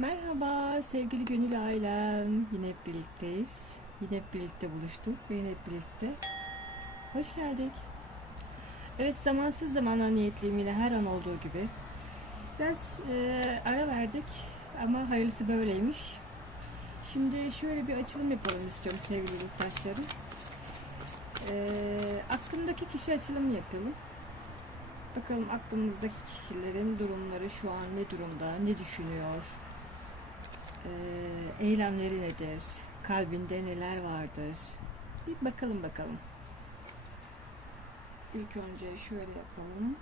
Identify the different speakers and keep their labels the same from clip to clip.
Speaker 1: Merhaba sevgili gönül ailem. Yine hep birlikteyiz. Yine hep birlikte buluştuk ve yine hep birlikte. Hoş geldik. Evet zamansız zamanlar niyetliyim yine her an olduğu gibi. Biraz e, ara verdik ama hayırlısı böyleymiş. Şimdi şöyle bir açılım yapalım istiyorum sevgili yurttaşlarım. E, aklımdaki kişi açılımı yapalım. Bakalım aklımızdaki kişilerin durumları şu an ne durumda, ne düşünüyor, Ee, eylemleri nedir, kalbinde neler vardır. Bir bakalım bakalım. İlk önce şöyle yapalım.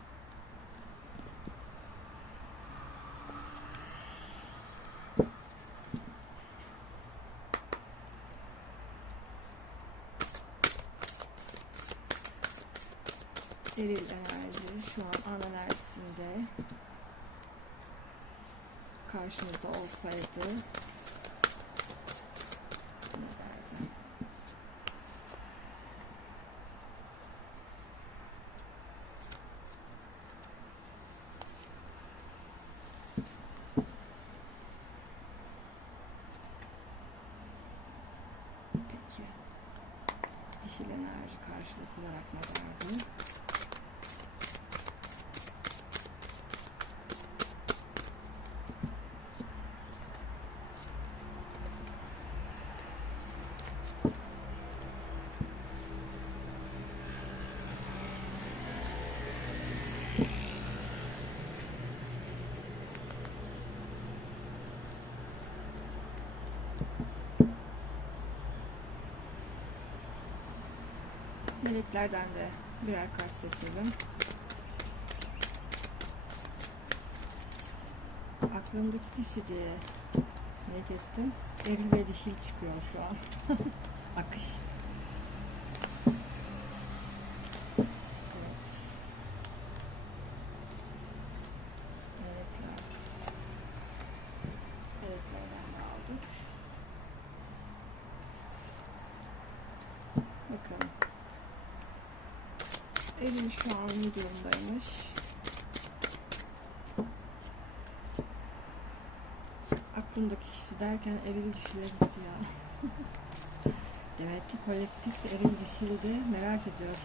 Speaker 1: Eril enerji şu an an enerjisinde karşınızda olsaydı? Peki. Dişil enerji karşılık olarak ne derdi? Meleklerden de birer kart seçelim. Aklımdaki kişi diye net ettim. Eril ve dişil çıkıyor şu an. Akış. Evet. Melekler. Meleklerden de aldık. Bakalım. Elim şu an ne durumdaymış? Aklımdaki kişi derken eril dişile gitti ya. Demek ki kolektif eril dişildi. Merak ediyorum.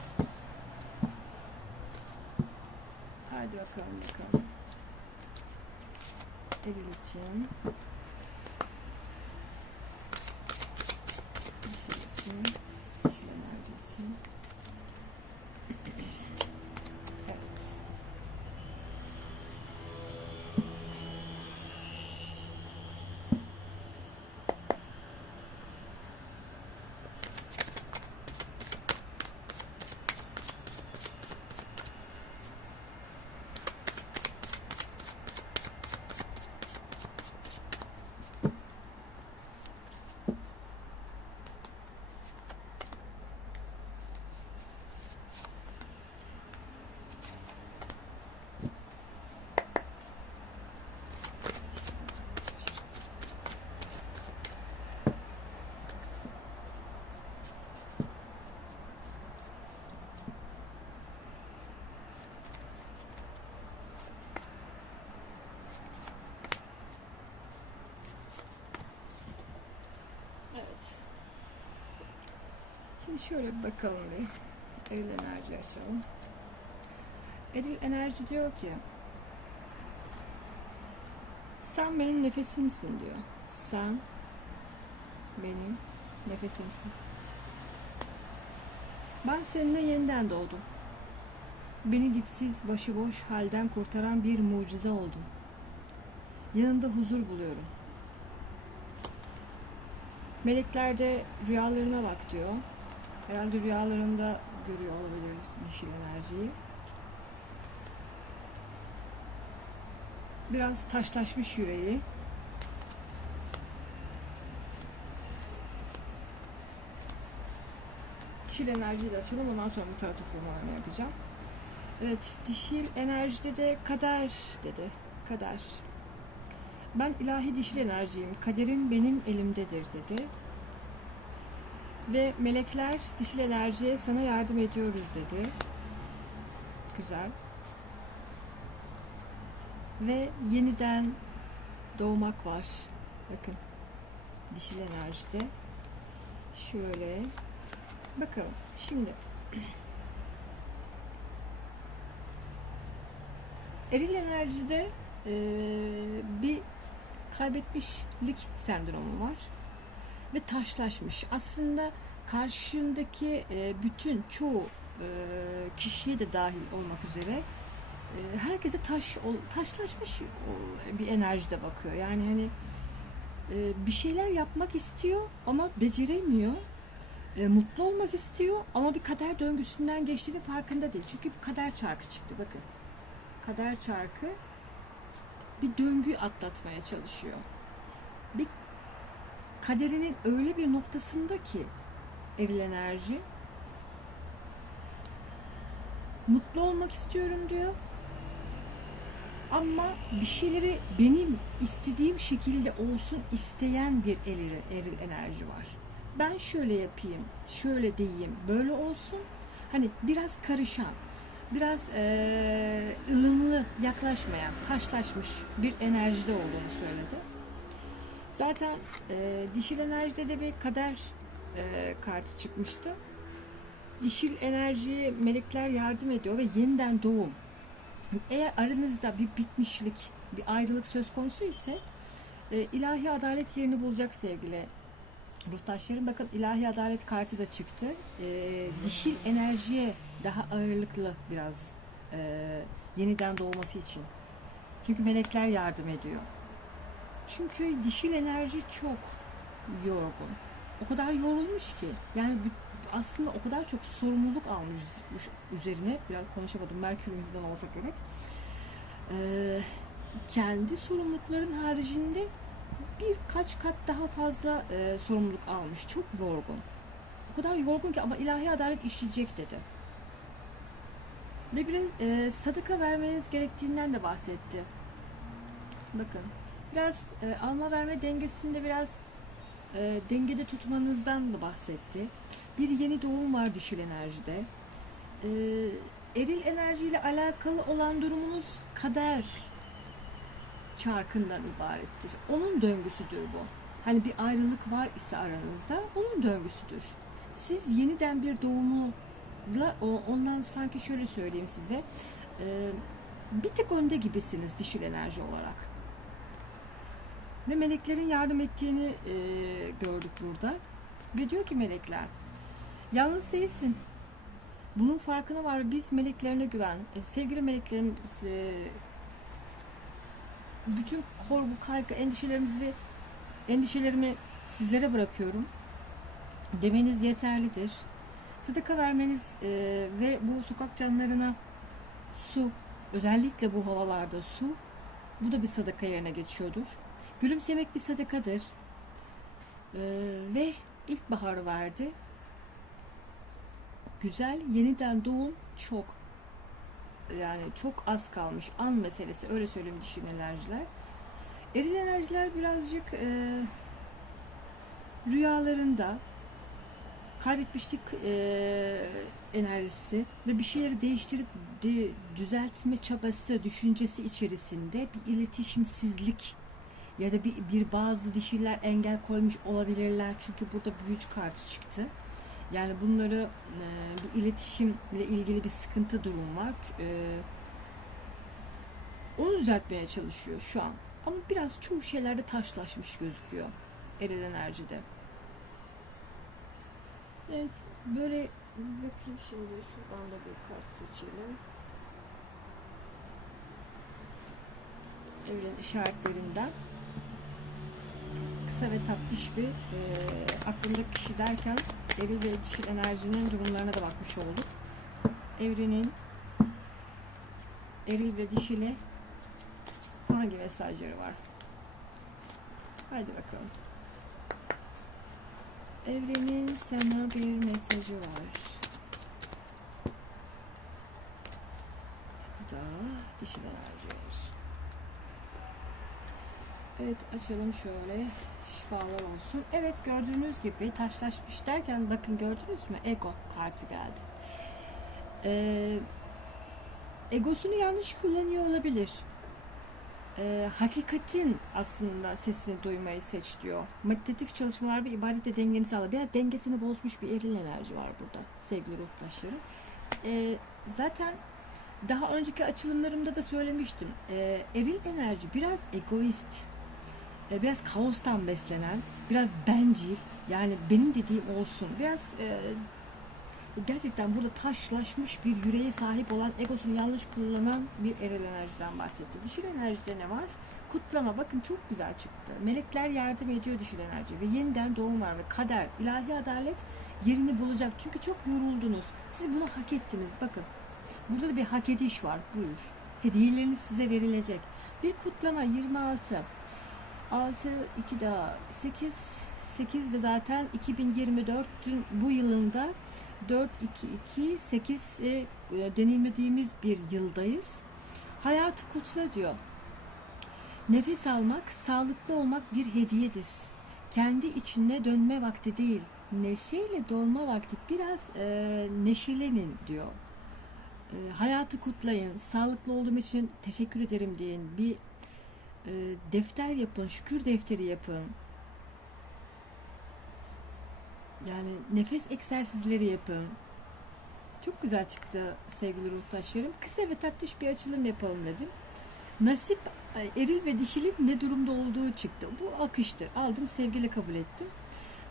Speaker 1: Hadi bakalım bakalım. Eril için. Dişil için. Dişil enerji için. Evet. Evet. Şimdi şöyle bir bakalım bir. Eril enerji açalım. Eril enerji diyor ki sen benim nefesimsin diyor. Sen benim nefesimsin. Ben seninle yeniden doğdum. Beni dipsiz, başıboş halden kurtaran bir mucize oldum. Yanında huzur buluyorum. Melekler de rüyalarına bak diyor. Herhalde rüyalarında görüyor olabilir dişil enerjiyi. Biraz taşlaşmış yüreği. Dişil enerjiyi de açalım ondan sonra bir tarot okumalarını yapacağım. Evet dişil enerjide de kader dedi. Kader. Ben ilahi dişil enerjiyim. Kaderim benim elimdedir dedi. Ve melekler dişil enerjiye sana yardım ediyoruz dedi. Güzel. Ve yeniden doğmak var. Bakın. Dişil enerjide. Şöyle. Bakalım. Şimdi eril enerjide eee, bir kaybetmişlik sendromu var ve taşlaşmış. Aslında karşındaki e, bütün çoğu e, kişiye de dahil olmak üzere e, herkese taş taşlaşmış bir enerjide bakıyor. Yani hani e, bir şeyler yapmak istiyor ama beceremiyor. Mutlu olmak istiyor ama bir kader döngüsünden geçtiğini farkında değil. Çünkü bir kader çarkı çıktı bakın. Kader çarkı bir döngü atlatmaya çalışıyor. Kaderinin öyle bir noktasında ki eril enerji mutlu olmak istiyorum diyor. Ama bir şeyleri benim istediğim şekilde olsun isteyen bir eril, eril enerji var. Ben şöyle yapayım, şöyle diyeyim, böyle olsun. Hani biraz karışan, biraz eee, ılımlı yaklaşmayan, taşlaşmış bir enerjide olduğunu söyledi. Zaten e, dişil enerjide de bir kader e, kartı çıkmıştı. Dişil enerjiye melekler yardım ediyor ve yeniden doğum. Eğer aranızda bir bitmişlik, bir ayrılık söz konusu ise e, ilahi adalet yerini bulacak sevgili ruhtaşlarım. Bakın ilahi adalet kartı da çıktı. E, dişil enerjiye daha ağırlıklı biraz e, yeniden doğması için. Çünkü melekler yardım ediyor. Çünkü dişil enerji çok yorgun. O kadar yorulmuş ki. Yani aslında o kadar çok sorumluluk almış üzerine. Biraz konuşamadım. Merkürümüzden olsa gerek. Ee, kendi sorumlulukların haricinde birkaç kat daha fazla e, sorumluluk almış. Çok yorgun. O kadar yorgun ki ama ilahi adalet işleyecek dedi. Ve biraz e, sadaka vermeniz gerektiğinden de bahsetti. Bakın biraz e, alma verme dengesinde biraz e, dengede tutmanızdan da bahsetti. Bir yeni doğum var dişil enerjide. E, eril enerjiyle alakalı olan durumunuz kader çarkından ibarettir. Onun döngüsüdür bu. Hani bir ayrılık var ise aranızda onun döngüsüdür. Siz yeniden bir doğumla ondan sanki şöyle söyleyeyim size e, bir tık önde gibisiniz dişil enerji olarak. Ve meleklerin yardım ettiğini e, gördük burada. Ve diyor ki melekler, yalnız değilsin. Bunun farkına var. Biz meleklerine güven. E, sevgili meleklerim, e, bütün korku, kaygı, endişelerimizi, endişelerimi sizlere bırakıyorum. Demeniz yeterlidir. Sadaka vermeniz e, ve bu sokak canlarına su, özellikle bu havalarda su, bu da bir sadaka yerine geçiyordur. Gülümsemek bir sadakadır. Ee, ve ilkbaharı verdi. Güzel yeniden doğum çok yani çok az kalmış an meselesi öyle söyleyeyim dişil enerjiler. Eril enerjiler birazcık e, rüyalarında kaybetmişlik e, enerjisi ve bir şeyleri değiştirip de, düzeltme çabası, düşüncesi içerisinde bir iletişimsizlik ya da bir, bir bazı dişiler engel koymuş olabilirler çünkü burada büyücü kartı çıktı. Yani bunları e, bir iletişimle ilgili bir sıkıntı durum var. E, onu düzeltmeye çalışıyor şu an. Ama biraz çoğu şeylerde taşlaşmış gözüküyor eril enerjide. Evet, böyle bakayım şimdi şuradan da bir kart seçelim. Evren işaretlerinden kısa ve tatlış bir e, aklımdaki kişi derken eril ve dişil enerjinin durumlarına da bakmış olduk. Evrenin eril ve dişile hangi mesajları var? Haydi bakalım. Evrenin sana bir mesajı var. Bu da dişil enerji olsun. Evet açalım şöyle. Şifalar olsun. Evet gördüğünüz gibi taşlaşmış derken bakın gördünüz mü? Ego kartı geldi. Ee, egosunu yanlış kullanıyor olabilir. e, hakikatin aslında sesini duymayı seç diyor. Meditatif çalışmalar ve ibadette dengeni sağla. Biraz dengesini bozmuş bir eril enerji var burada sevgili ruhtaşlarım. E, zaten daha önceki açılımlarımda da söylemiştim. E, eril enerji biraz egoist, e, biraz kaostan beslenen, biraz bencil, yani benim dediğim olsun, biraz e, gerçekten burada taşlaşmış bir yüreğe sahip olan egosunu yanlış kullanan bir eril enerjiden bahsetti. Dişil enerjide ne var? Kutlama bakın çok güzel çıktı. Melekler yardım ediyor dişil enerji ve yeniden doğum var ve kader, ilahi adalet yerini bulacak. Çünkü çok yoruldunuz. Siz bunu hak ettiniz. Bakın burada da bir hak ediş var. Buyur. Hediyeleriniz size verilecek. Bir kutlama 26. 6, 2 daha 8, 8 de zaten 2024'ün bu yılında 4, 2, 2, 8 e, deneyimlediğimiz bir yıldayız. Hayatı kutla diyor. Nefes almak, sağlıklı olmak bir hediyedir. Kendi içine dönme vakti değil, neşeyle dolma vakti. Biraz e, neşelenin diyor. E, hayatı kutlayın, sağlıklı olduğum için teşekkür ederim deyin. Bir e, defter yapın, şükür defteri yapın. Yani nefes egzersizleri yapın. Çok güzel çıktı sevgili ruhtaşlarım. Kısa ve tatlış bir açılım yapalım dedim. Nasip e, eril ve dişilin ne durumda olduğu çıktı. Bu akıştır. Aldım sevgiyle kabul ettim.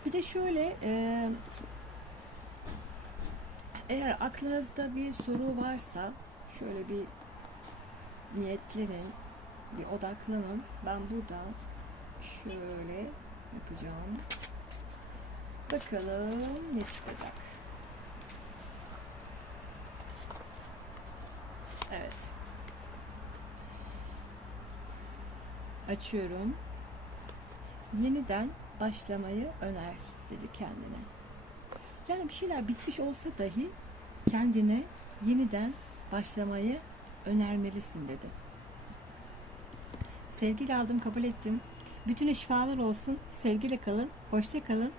Speaker 1: Bir de şöyle e, eğer aklınızda bir soru varsa şöyle bir niyetlenin, bir odaklanın. Ben buradan şöyle yapacağım. Bakalım ne çıkacak. Evet. Açıyorum. Yeniden başlamayı öner dedi kendine. Yani bir şeyler bitmiş olsa dahi kendine yeniden başlamayı önermelisin dedi. Sevgiyle aldım, kabul ettim. Bütün şifalar olsun. Sevgiyle kalın. Hoşça kalın.